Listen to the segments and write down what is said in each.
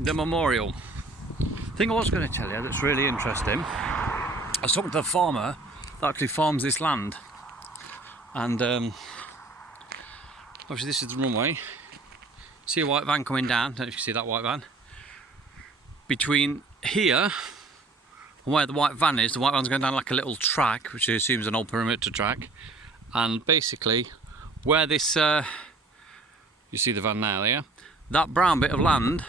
the memorial. Thing I was going to tell you that's really interesting. I was talking to the farmer that actually farms this land, and obviously this is the runway. See a white van coming down, I don't know if you can see that white van. Between here and where the white van is, the white van's going down like a little track, which I assume is an old perimeter track, and basically where this, you see the van now there, that brown bit of land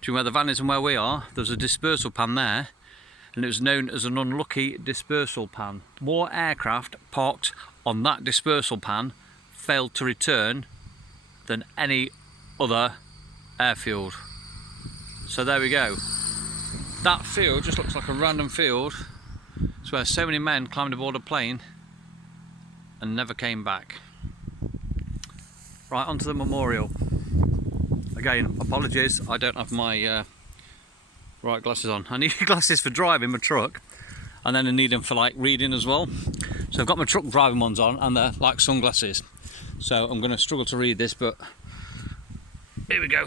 between where the van is and where we are, there's a dispersal pan there, and it was known as an unlucky dispersal pan. More aircraft parked on that dispersal pan failed to return than any other airfield. So there we go. That field just looks like a random field. It's where so many men climbed aboard a plane and never came back. Right, onto the memorial. Again, apologies, I don't have my right glasses on. I need glasses for driving my truck, and then I need them for like reading as well. So I've got my truck driving ones on, and they're like sunglasses. So I'm going to struggle to read this, but here we go.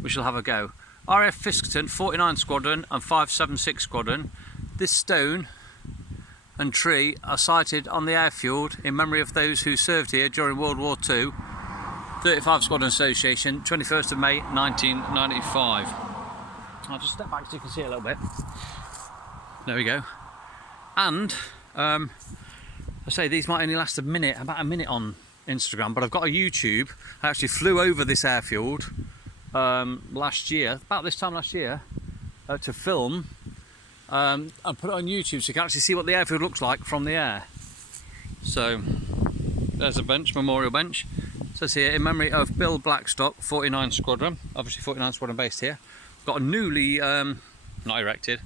We shall have a go. RAF Fiskerston 49 Squadron and 576 Squadron. This stone and tree are sited on the airfield in memory of those who served here during World War II. 35 Squadron Association, 21st of May 1995. I'll just step back so you can see it a little bit. There we go. And I say these might only last about a minute on Instagram, but I've got a YouTube. I actually flew over this airfield last year, about this time last year, to film and put it on YouTube so you can actually see what the airfield looks like from the air. So there's a bench, memorial bench. It says here, in memory of Bill Blackstock, 49 Squadron, obviously 49 Squadron based here. Got a newly, not erected,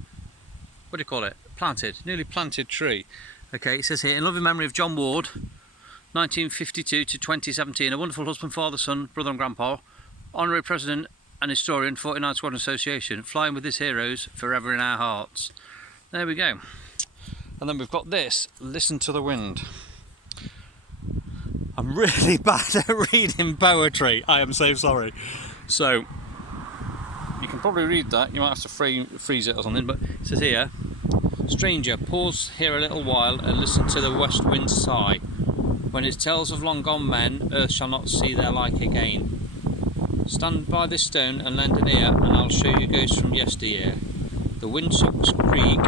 what do you call it? Newly planted tree. Okay, it says here, in loving memory of John Ward, 1952 to 2017, a wonderful husband, father, son, brother and grandpa, honorary president and historian, 49 Squadron Association, flying with his heroes forever in our hearts. There we go. And then we've got this, listen to the wind. I'm really bad at reading poetry, I am so sorry. So, you can probably read that, you might have to freeze it or something, but it says here, stranger, pause here a little while and listen to the west wind sigh. When it tells of long gone men, earth shall not see their like again. Stand by this stone and lend an ear, and I'll show you ghosts from yesteryear. The windsucks creak,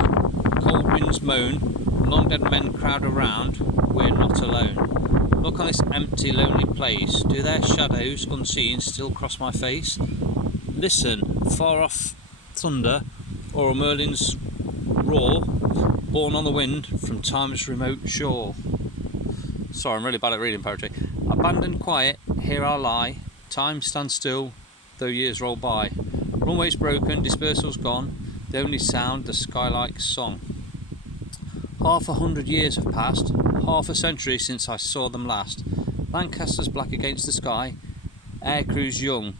cold winds moan, long dead men crowd around, we're not alone. Look on this empty, lonely place, do their shadows unseen still cross my face? Listen, far off thunder, or a Merlin's roar, borne on the wind from time's remote shore. Sorry, I'm really bad at reading poetry. Abandoned quiet, here I lie, time stands still, though years roll by. Runway's broken, dispersal's gone, the only sound, the skylark's song. 500 years have passed, half a century since I saw them last. Lancaster's black against the sky, air crews young,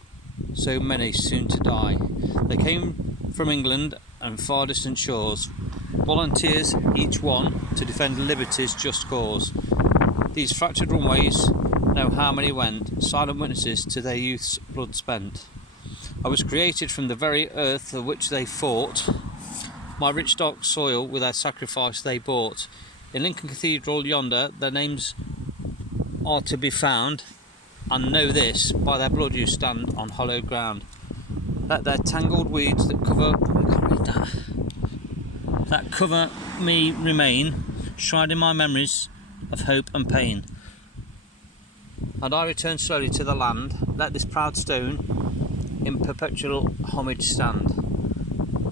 so many soon to die. They came from England and far distant shores, volunteers each one to defend liberty's just cause. These fractured runways know how many went, silent witnesses to their youth's blood spent. I was created from the very earth of which they fought, my rich dark soil with their sacrifice they bought. In Lincoln Cathedral yonder their names are to be found, and know this, by their blood you stand on hollow ground. Let their tangled weeds that cover, I can't read that cover me remain, shrouding my memories of hope and pain. And I return slowly to the land, let this proud stone in perpetual homage stand.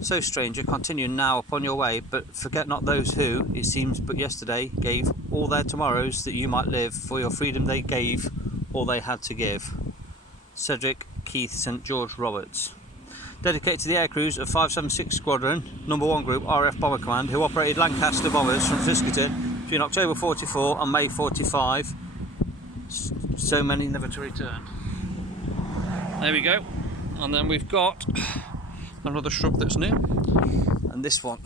So stranger, continue now upon your way, but forget not those who, it seems but yesterday, gave all their tomorrows that you might live, for your freedom they gave all they had to give. Cedric Keith St George Roberts. Dedicated to the aircrews of 576 Squadron, number 1 Group, RAF Bomber Command, who operated Lancaster bombers from Fiskerston between October 44 and May 45. So many never to return. There we go. And then we've got another shrub that's new, and this one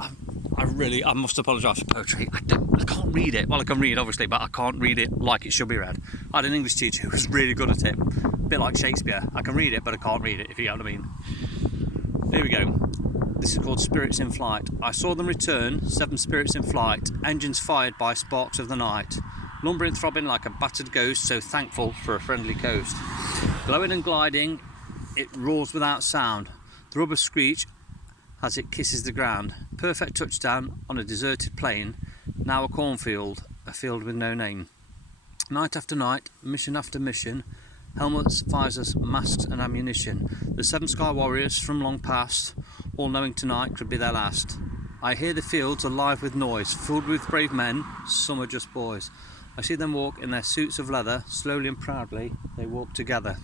I must apologise for poetry. I can't read it. Well, I can read obviously, but I can't read it like it should be read. I had an English teacher who was really good at it, a bit like Shakespeare. I can read it, but I can't read it, if you get what I mean. Here we go. This is called Spirits in Flight. I saw them return, 7 spirits in flight, engines fired by sparks of the night, lumbering, throbbing like a battered ghost, so thankful for a friendly coast. Glowing and gliding, it roars without sound. The rubber screech as it kisses the ground. Perfect touchdown on a deserted plain, now a cornfield, a field with no name. Night after night, mission after mission, helmets, visors, masks and ammunition. The 7 sky warriors from long past, all knowing tonight could be their last. I hear the fields alive with noise, filled with brave men, some are just boys. I see them walk in their suits of leather, slowly and proudly they walk together.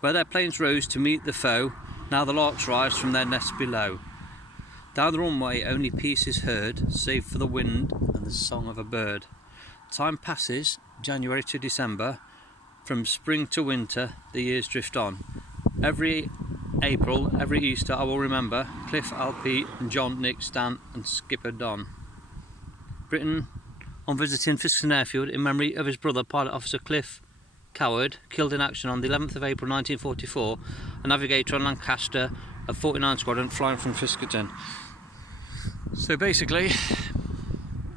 Where their planes rose to meet the foe, now the larks rise from their nests below. Down the runway only peace is heard, save for the wind and the song of a bird. Time passes, January to December, from spring to winter the years drift on. Every April, every Easter I will remember Cliff, Al, Pete and John, Nick, Stan and Skipper Don. Written on visiting Fiskerston Airfield in memory of his brother, Pilot Officer Cliff Coward, killed in action on the 11th of April 1944, a navigator on Lancaster of 49 Squadron flying from Fiskerston. So basically,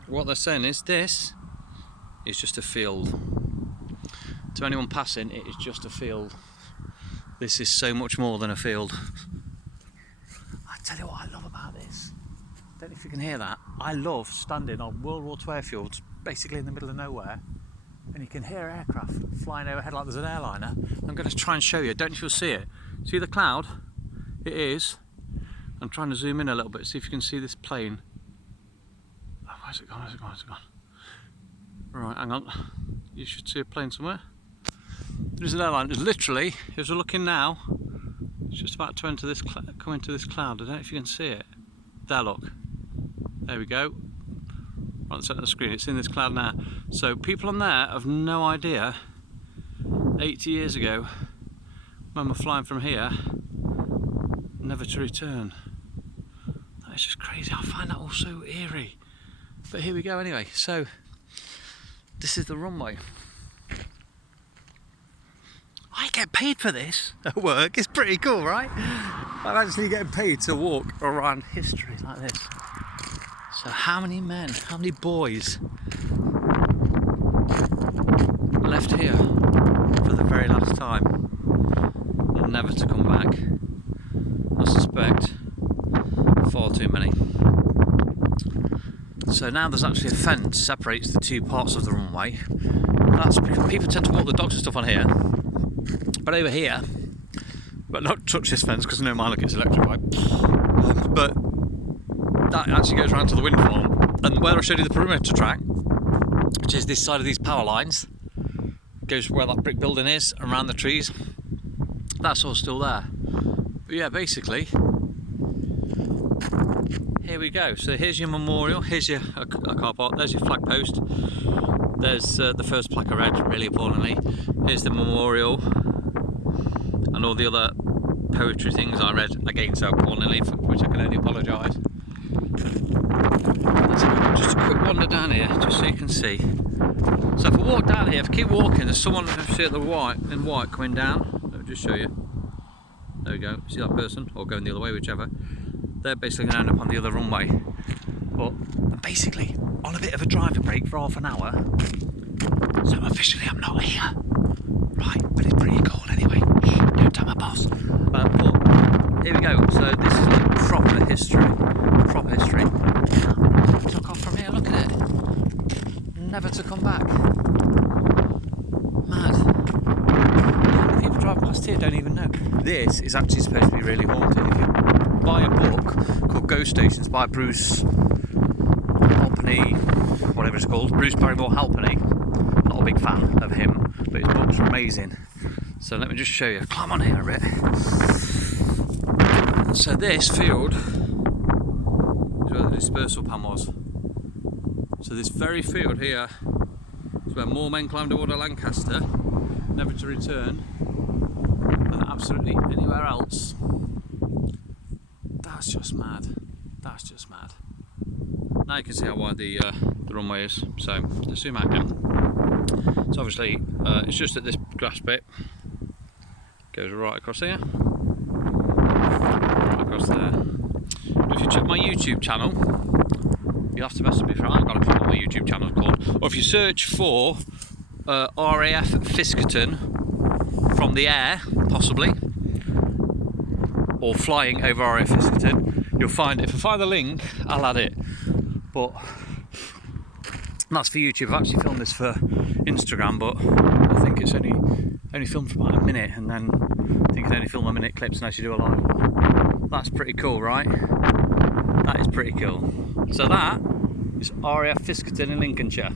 what they're saying is this is just a field. To anyone passing, it is just a field. This is so much more than a field. I tell you what I love about this. Don't know if you can hear that. I love standing on World War II airfields, basically in the middle of nowhere, and you can hear aircraft flying overhead like there's an airliner. I'm going to try and show you. Don't know if you'll see it. See the cloud? It is. I'm trying to zoom in a little bit, see if you can see this plane. Oh, where's it gone? Where's it gone? Where's it gone? Right, hang on. You should see a plane somewhere. There's an airline. It's literally, as we're looking now, it's just about to enter this come into this cloud. I don't know if you can see it. There, look. There we go. Right at the centre of the screen. It's in this cloud now. So people on there have no idea. 80 years ago, when we're flying from here, never to return. That is just crazy. I find that all so eerie. But here we go anyway. So this is the runway. I get paid for this at work. It's pretty cool, right? I'm actually getting paid to walk around history like this. So how many men, how many boys left here for the very last time, never to come back? I suspect far too many. So now there's actually a fence separates the 2 parts of the runway. That's because people tend to walk the dogs and stuff on here. But over here, but not touch this fence because no mind, look, it's electrified. But that actually goes around to the wind farm. And where I showed you the perimeter track, which is this side of these power lines, goes where that brick building is, around the trees. That's all still there. But yeah, basically, here we go. So here's your memorial, here's your a car park, there's your flag post. There's the first plaque I read, really appallingly. Here's the memorial. And all the other poetry things I read again so appallingly, for which I can only apologise. Just a quick wander down here, just so you can see. So if I walk down here, if I keep walking, there's someone I see at the in white coming down. Let me just show you. There we go. See that person, or going the other way, whichever. They're basically going to end up on the other runway. But I'm basically on a bit of a driver break for half an hour. So officially I'm not here. Right, but it's pretty cool anyway. Shh, don't tell my boss. But here we go. So this is like proper history. Proper history. Took off from here, look at it. Never to come back. Mad. The people drive past here don't even know. This is actually supposed to be really haunted. If you buy a book called Ghost Stations by Bruce Halpenny, whatever it's called, Bruce Barrymore Halpenny. Not a big fan of him, but his books are amazing. So let me just show you. Climb on here a bit. So this field is where the dispersal pan was. So this very field here is where more men climbed aboard a Lancaster, never to return, than absolutely anywhere else. That's just mad. That's just mad. Now you can see how wide the runway is. So let's zoom out again. So obviously it's just at this grass bit. Goes right across here. Right you check my YouTube channel, you have to best be fair, I haven't got a clue what my YouTube channel is called. Or if you search for RAF Fiskerston from the air, possibly, or flying over RAF Fiskerston, you'll find it. If I find the link, I'll add it. But that's for YouTube. I've actually filmed this for Instagram, but I think it's only filmed for about a minute, and then I think it's only film a minute clips unless you do a live one. That's pretty cool, right? That is pretty cool. So that is RAF Fiskerston in Lincolnshire.